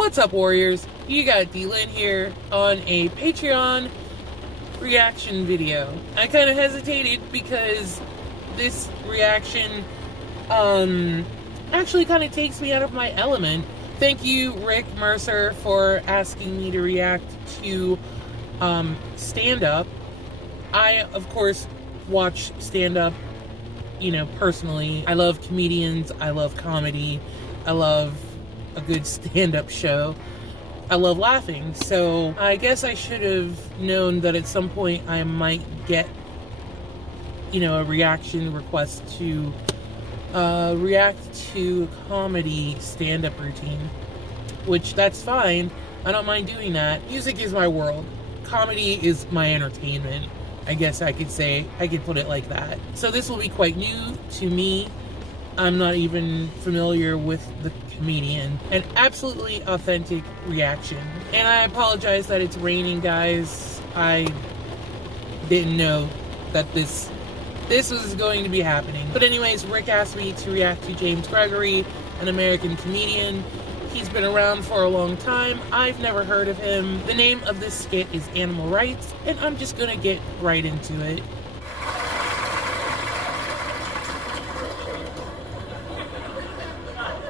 What's up, Warriors? You got D-Lin here on a Patreon reaction video. I kind of hesitated because this reaction actually kind of takes me out of my element. Thank you, Rick Mercer, for asking me to react to stand-up. I, of course, watch stand-up, personally. I love comedians. I love comedy. I love a good stand-up show. I love laughing. So I guess I should have known that at some point I might get, a reaction request to react to a comedy stand-up routine, which that's fine. I don't mind doing that. Music is my world. Comedy is my entertainment. I guess I could say, I could put it like that. So this will be quite new to me. I'm not even familiar with the comedian. An absolutely authentic reaction. And I apologize that it's raining, guys. I didn't know that this was going to be happening. But anyways, Rick asked me to react to James Gregory, an American comedian. He's been around for a long time. I've never heard of him. The name of this skit is Animal Rights, and I'm just gonna get right into it.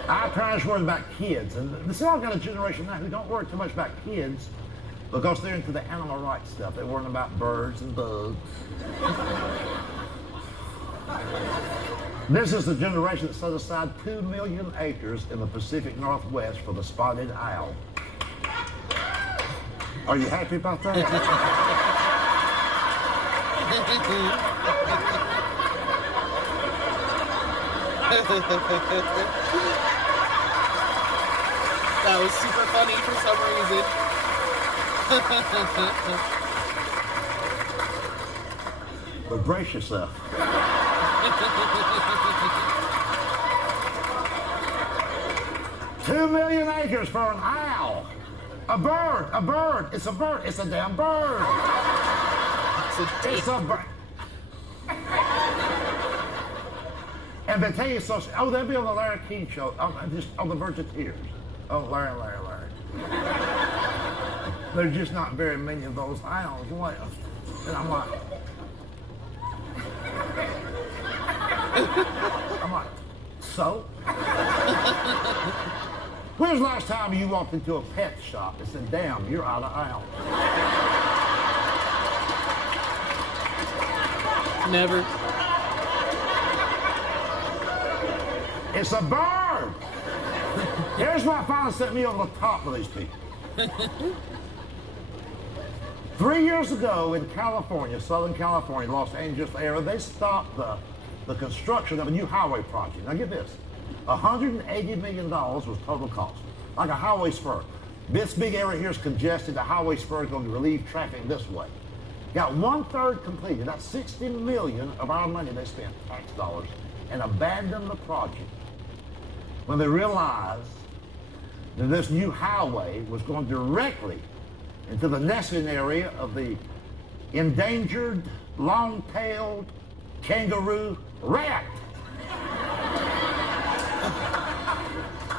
Our parents worried about kids, and this all got a generation now who don't worry too much about kids because they're into the animal rights stuff. They're worrying about birds and bugs. This is the generation that set aside 2 million acres in the Pacific Northwest for the spotted owl. Are you happy about that? That was super funny for some reason. But brace yourself. 2 million acres for an owl. A bird. It's a bird. It's a damn bird. It's a bird. And they tell you so. Oh, they'll be on the Larry King show. Just on the verge of tears. Oh, Larry. There's just not very many of those owls left. And I'm like, so? When's the last time you walked into a pet shop and said, damn, you're out of owls? Never. It's a bird. Here's what finally set me over the top of these people. 3 years ago in California, Southern California, Los Angeles area, they stopped the construction of a new highway project. Now get this, $180 million was total cost, like a highway spur. This big area here is congested, the highway spur is going to relieve traffic this way. Got 1/3 completed, that's $60 million of our money they spent, tax dollars, and abandoned the project when they realized that this new highway was going directly into the nesting area of the endangered, long-tailed kangaroo rat.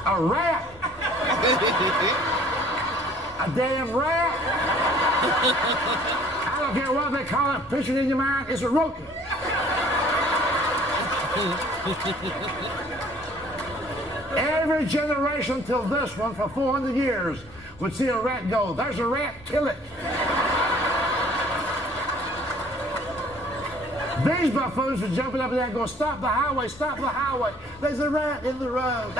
A rat. A damn rat. I don't care what they call it, picture it in your mind, it's a rodent. Every generation till this one for 400 years would see a rat go, there's a rat, kill it. These buffoons are jumping up and down going, stop the highway, there's a rat in the road.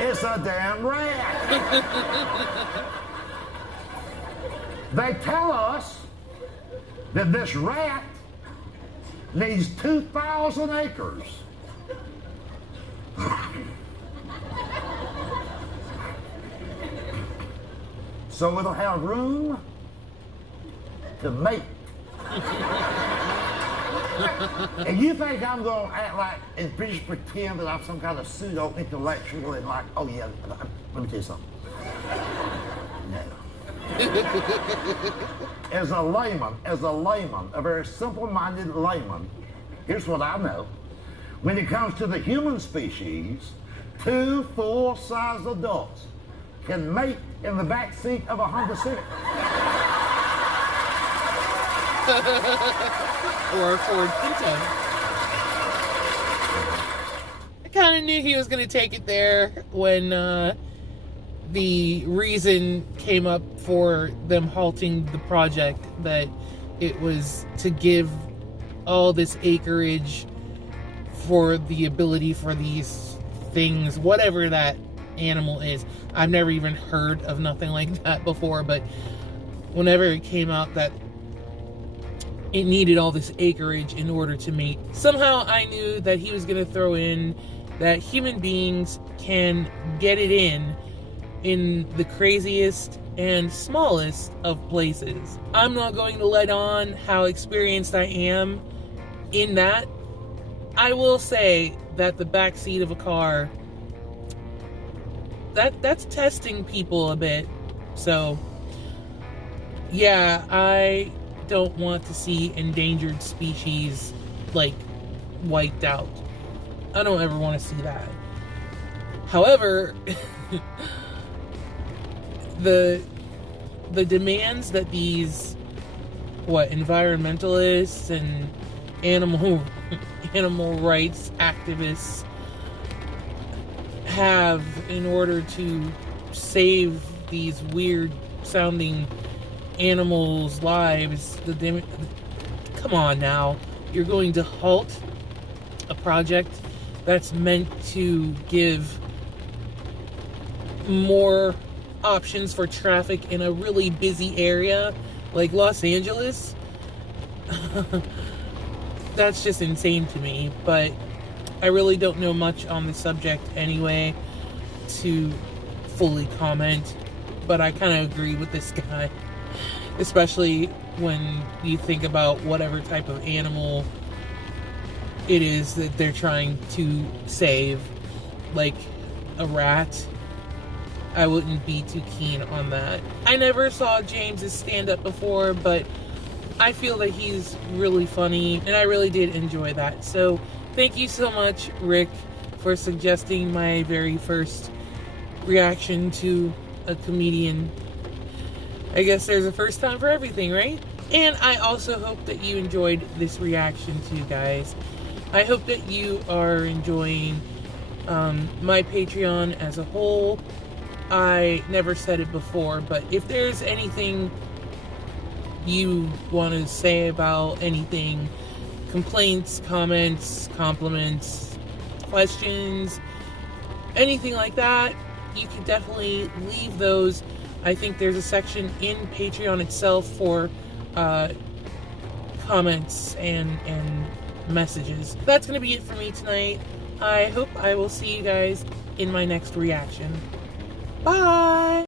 It's a damn rat. They tell us that this rat needs 2,000 acres. So it'll have room to mate. And you think I'm going to act like and just pretend that I'm some kind of pseudo-intellectual and like, oh yeah, let me tell you something. No. As a layman, a very simple-minded layman, here's what I know. When it comes to the human species, 2 full-size adults can mate in the back seat of a Honda Civic. Or a Ford Pinto. I kind of knew he was going to take it there when the reason came up for them halting the project, that it was to give all this acreage for the ability for these things, whatever that animal is. I've never even heard of nothing like that before, but whenever it came out that it needed all this acreage in order to mate, somehow I knew that he was going to throw in that human beings can get it in the craziest and smallest of places. I'm not going to let on how experienced I am in that. I will say that the back seat of a car, that's testing people a bit. So yeah, I don't want to see endangered species like wiped out. I don't ever want to see that. However, the demands that these environmentalists and animal rights activists have in order to save these weird sounding animals' lives, come on now. You're going to halt a project that's meant to give more options for traffic in a really busy area like Los Angeles. That's just insane to me, but I really don't know much on the subject anyway to fully comment, but I kind of agree with this guy, especially when you think about whatever type of animal it is that they're trying to save, like a rat. I wouldn't be too keen on that. I never saw James's stand-up before, but I feel that he's really funny, and I really did enjoy that. So thank you so much, Rick, for suggesting my very first reaction to a comedian. I guess there's a first time for everything, right? And I also hope that you enjoyed this reaction too, guys. I hope that you are enjoying my Patreon as a whole. I never said it before, but if there's anything you want to say about anything, complaints, comments, compliments, questions, anything like that, you can definitely leave those. I think there's a section in Patreon itself for comments and messages. That's going to be it for me tonight. I hope I will see you guys in my next reaction. Bye!